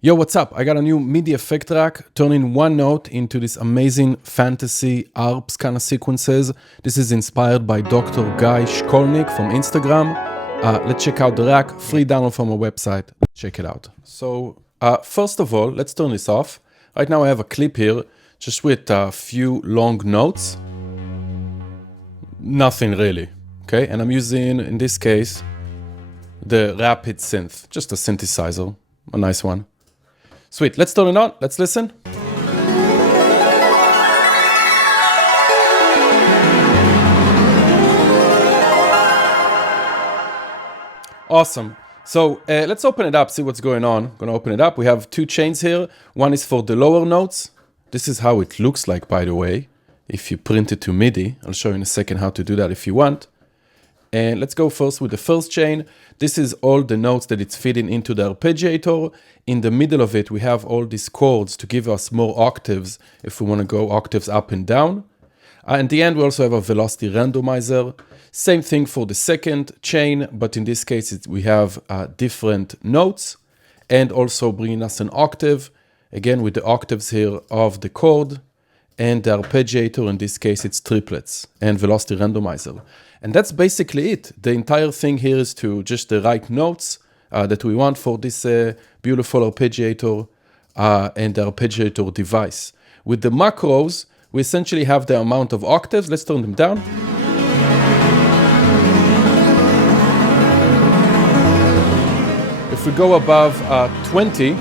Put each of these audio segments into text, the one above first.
Yo, what's up? I got a new MIDI effect track, turning one note into this amazing fantasy Arps kind of sequences. This is inspired by Dr. Guy Shkolnik from Instagram. Let's check out the rack, free download from our website. Check it out. So first of all, let's turn this off. Right now I have a clip here just with a few long notes. Nothing really, okay? And I'm using, in this case, the Rapid Synth, just a synthesizer, a nice one. Sweet, let's turn it on, let's listen. Awesome. So let's open it up, see what's going on. I'm gonna open it up. We have two chains here. One is for the lower notes. This is how it looks like, by the way, if you print it to MIDI. I'll show you in a second how to do that if you want. And let's go first with the first chain. This is all the notes that it's feeding into the arpeggiator. In the middle of it, we have all these chords to give us more octaves if we want to go octaves up and down. In the end, we also have a velocity randomizer. Same thing for the second chain, but in this case, we have different notes and also bringing us an octave, again with the octaves here of the chord. And the arpeggiator, in this case, it's triplets and velocity randomizer. And that's basically it. The entire thing here is to just the right notes that we want for this beautiful arpeggiator and the arpeggiator device. With the macros, we essentially have the amount of octaves. Let's turn them down. If we go above 20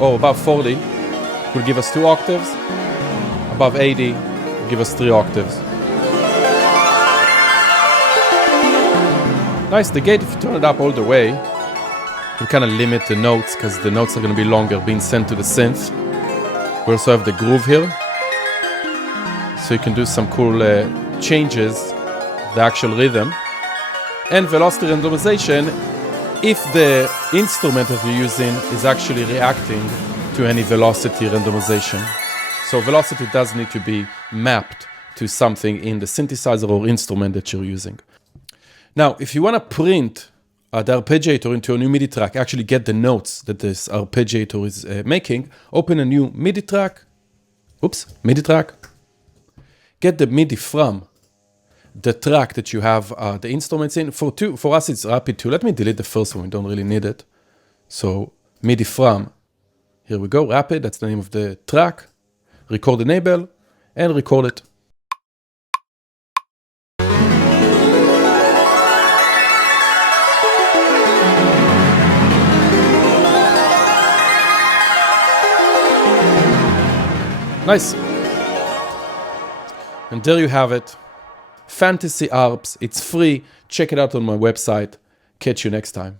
or above 40, it will give us 2 octaves. Above 80, it will give us 3 octaves. Nice, the gate, if you turn it up all the way, you kind of limit the notes because the notes are going to be longer being sent to the synth. We also have the groove here. So you can do some cool changes, the actual rhythm. And velocity randomization, if the instrument that you're using is actually reacting to any velocity randomization. So velocity does need to be mapped to something in the synthesizer or instrument that you're using. Now, if you want to print the arpeggiator into a new MIDI track, actually get the notes that this arpeggiator is making, open a new MIDI track. MIDI track. Get the MIDI from the track that you have the instruments in. For us, it's Rapid 2. Let me delete the first one. We don't really need it. So MIDI from. Here we go, Rapid, that's the name of the track. Record enable, and record it. Nice. And there you have it. Fantasy Arps, it's free. Check it out on my website. Catch you next time.